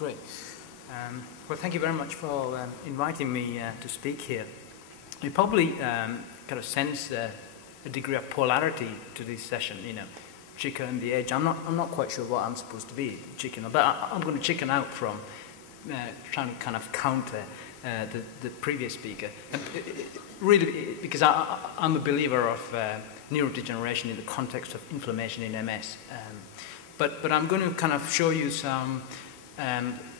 Great. Well, thank you very much for inviting me to speak here. You probably kind of sense a degree of polarity to this session, you know, chicken and the egg. I'm not quite sure what I'm supposed to be, chicken, but I'm going to chicken out from trying to kind of counter the previous speaker. And really, because I'm a believer of neurodegeneration in the context of inflammation in MS. But I'm going to kind of show you some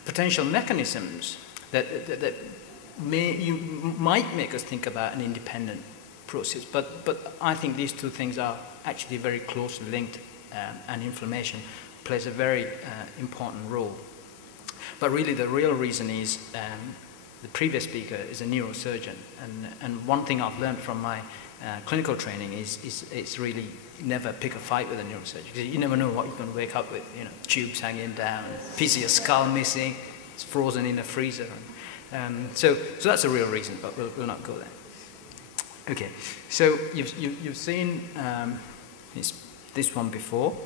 potential mechanisms that might make us think about an independent process. But I think these two things are actually very closely linked, and inflammation plays a very important role. But really, the real reason is the previous speaker is a neurosurgeon, and one thing I've learned from my clinical training is it's really never pick a fight with a neurosurgeon, because you never know what you're going to wake up with. You know, tubes hanging down, piece of your skull missing, it's frozen in a freezer. So that's the real reason, but we'll not go there. Okay, so you've seen this one before.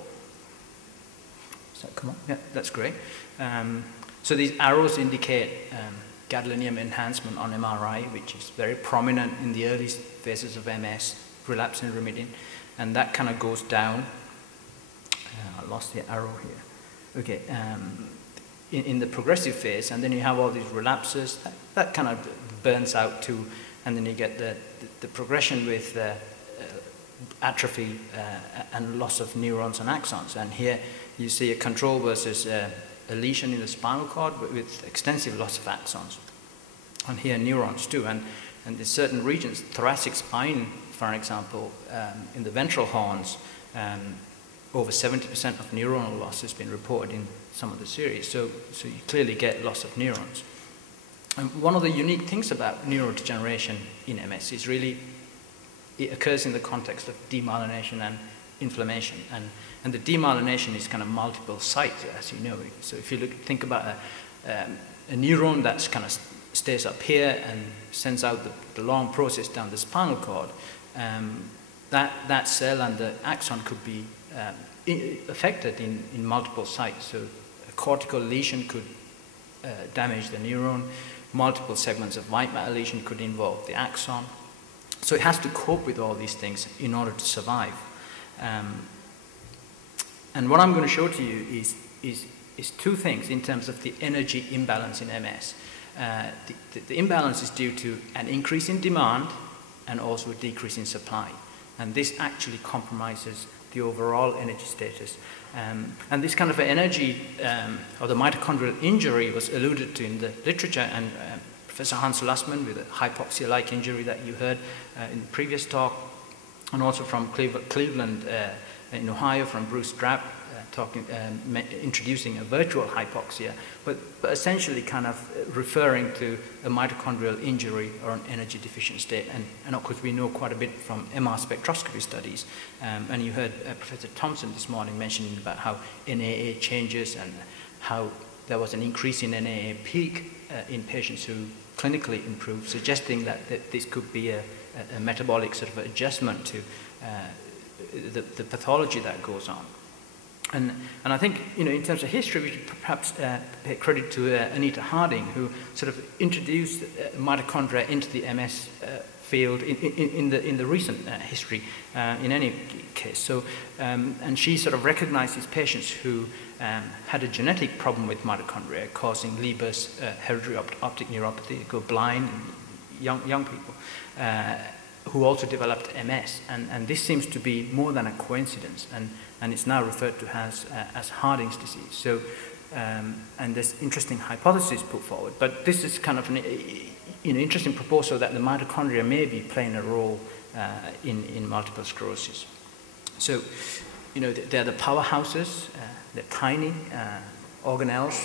Does that come on? Yeah, that's great. So these arrows indicate gadolinium enhancement on MRI, which is very prominent in the early phases of MS, relapsing and remitting, and that kind of goes down. I lost the arrow here. Okay, in the progressive phase, and then you have all these relapses, that kind of burns out too, and then you get the progression with atrophy and loss of neurons and axons. And here you see a control versus a lesion in the spinal cord with extensive loss of axons. And here neurons too. And in certain regions, thoracic spine, for example, in the ventral horns, over 70% of neuronal loss has been reported in some of the series. So you clearly get loss of neurons. And one of the unique things about neurodegeneration in MS is really it occurs in the context of demyelination and inflammation. And the demyelination is kind of multiple sites, as you know. So if you think about a neuron that's kind of stays up here and sends out the long process down the spinal cord, that cell and the axon could be affected in multiple sites. So a cortical lesion could damage the neuron. Multiple segments of white matter lesion could involve the axon. So it has to cope with all these things in order to survive. And what I'm going to show to you is two things in terms of the energy imbalance in MS. The imbalance is due to an increase in demand and also a decrease in supply. And this actually compromises the overall energy status. And this kind of energy, or the mitochondrial injury, was alluded to in the literature, and Professor Hans Lussmann with a hypoxia-like injury that you heard in the previous talk, and also from Cleveland in Ohio, from Bruce Drapp, introducing a virtual hypoxia, but essentially kind of referring to a mitochondrial injury or an energy deficient state. And of course we know quite a bit from MR spectroscopy studies, and you heard Professor Thompson this morning mentioning about how NAA changes and how there was an increase in NAA peak in patients who clinically improved, suggesting that this could be a metabolic sort of adjustment to the pathology that goes on. And I think, you know, in terms of history, we should perhaps pay credit to Anita Harding, who sort of introduced mitochondria into the MS field in the recent history, in any case. So, and she sort of recognized these patients who had a genetic problem with mitochondria, causing Leber's hereditary optic neuropathy, go blind, young people, who also developed MS. And this seems to be more than a coincidence, and it's now referred to as Harding's disease. So, and there's interesting hypotheses put forward, but this is kind of an interesting proposal that the mitochondria may be playing a role in multiple sclerosis. So, you know, they're the powerhouses, they're tiny organelles.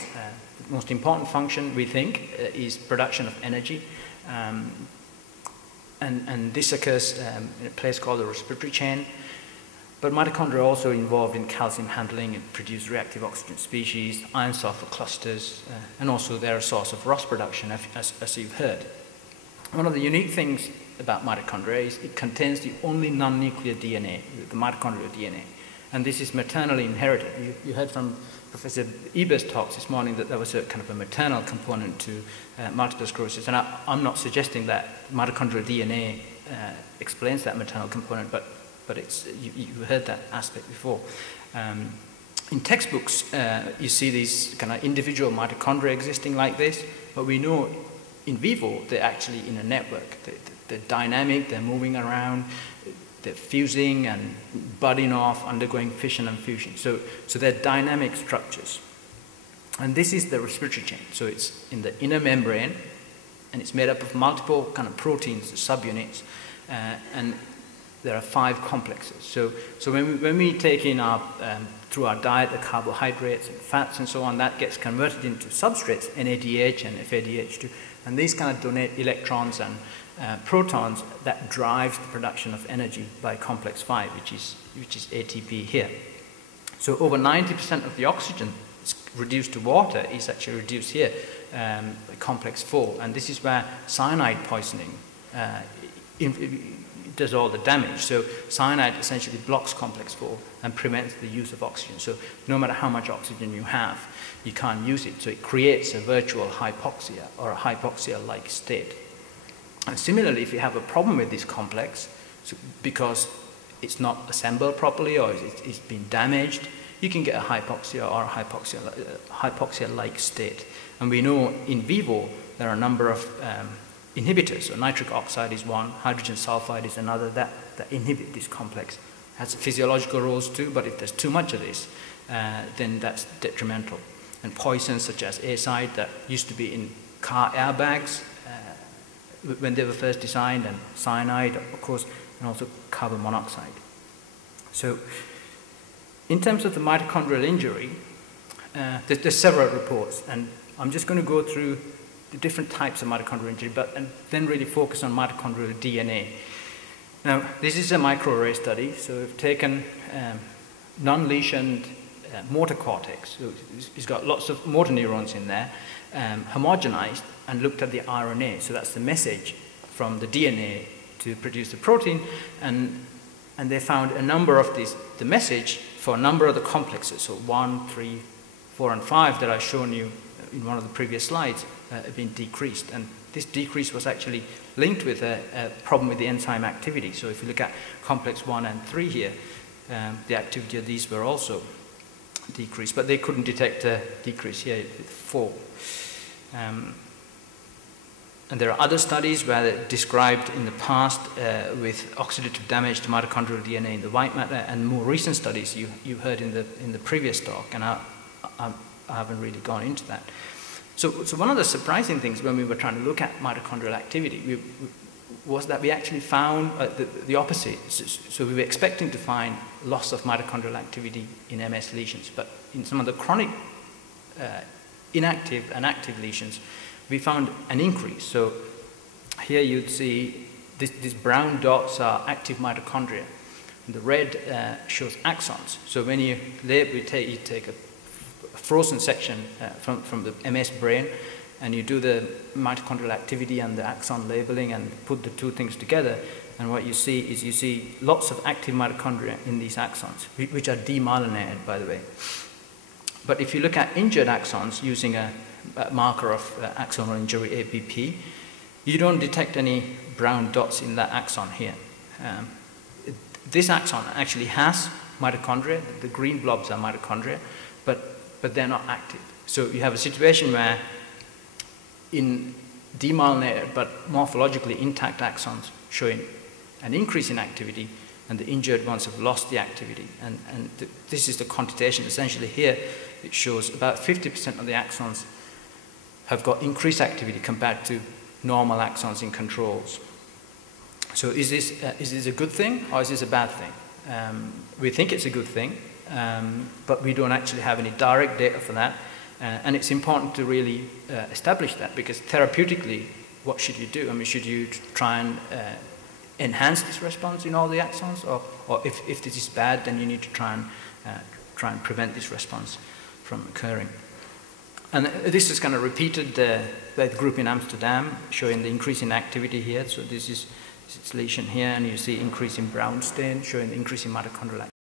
The most important function, we think, is production of energy. And this occurs in a place called the respiratory chain. But mitochondria are also involved in calcium handling and produce reactive oxygen species, iron sulfur clusters, and also they're a source of ROS production, as you've heard. One of the unique things about mitochondria is it contains the only non-nuclear DNA, the mitochondrial DNA. And this is maternally inherited. You heard from Professor Eber's talks this morning that there was a kind of a maternal component to multiple sclerosis. And I'm not suggesting that mitochondrial DNA explains that maternal component, but you heard that aspect before. In textbooks, you see these kind of individual mitochondria existing like this, but we know in vivo they're actually in a network. They're dynamic, they're moving around, they're fusing and budding off, undergoing fission and fusion. So they're dynamic structures. And this is the respiratory chain. So it's in the inner membrane, and it's made up of multiple kind of proteins, subunits, and there are 5 complexes. So when we take in our, through our diet, the carbohydrates and fats and so on, that gets converted into substrates, NADH and FADH2, and these kind of donate electrons and protons that drives the production of energy by complex 5, which is ATP here. So over 90% of the oxygen reduced to water is actually reduced here by complex 4, and this is where cyanide poisoning does all the damage. So cyanide essentially blocks complex 4 and prevents the use of oxygen. So no matter how much oxygen you have, you can't use it. So it creates a virtual hypoxia or a hypoxia-like state. And similarly, if you have a problem with this complex, because it's not assembled properly or it's been damaged, you can get a hypoxia or a hypoxia-like state. And we know in vivo there are a number of inhibitors. So nitric oxide is one, hydrogen sulfide is another that inhibit this complex. It has physiological roles too, but if there's too much of this, then that's detrimental. And poisons such as acide that used to be in car airbags when they were first designed, and cyanide, of course, and also carbon monoxide. So in terms of the mitochondrial injury, there's several reports, and I'm just going to go through the different types of mitochondrial injury, and then really focus on mitochondrial DNA. Now, this is a microarray study, so we've taken non-lesioned motor cortex, so it's got lots of motor neurons in there, homogenized, and looked at the RNA, so that's the message from the DNA to produce the protein, and they found a number of these, the message for a number of the complexes, so 1, 3, 4, and 5 that I've shown you in one of the previous slides, have been decreased. And this decrease was actually linked with a problem with the enzyme activity. So if you look at complex 1 and 3 here, the activity of these were also decreased, but they couldn't detect a decrease here with 4. And there are other studies where they're described in the past with oxidative damage to mitochondrial DNA in the white matter, and more recent studies you heard in the previous talk, and I haven't really gone into that. So one of the surprising things when we were trying to look at mitochondrial activity was that we actually found the opposite. So we were expecting to find loss of mitochondrial activity in MS lesions, but in some of the chronic inactive and active lesions, we found an increase. So here you'd see these brown dots are active mitochondria, and the red shows axons. So when you take a frozen section from the MS brain, and you do the mitochondrial activity and the axon labeling and put the two things together, and what you see is lots of active mitochondria in these axons, which are demyelinated, by the way. But if you look at injured axons using a marker of axonal injury, APP, you don't detect any brown dots in that axon here. This axon actually has mitochondria. The green blobs are mitochondria, but they're not active. So you have a situation where in demyelinated but morphologically intact axons showing an increase in activity, and the injured ones have lost the activity. And this is the quantitation. Essentially here it shows about 50% of the axons have got increased activity compared to normal axons in controls. So is this a good thing or is this a bad thing? We think it's a good thing, but we don't actually have any direct data for that. And it's important to really establish that, because therapeutically, what should you do? I mean, should you try and enhance this response in all the axons, or if this is bad, then you need to try and prevent this response from occurring. And this is kind of repeated by the group in Amsterdam, showing the increase in activity here. So this is lesion here, and you see increase in brown stain, showing the increase in mitochondrial activity.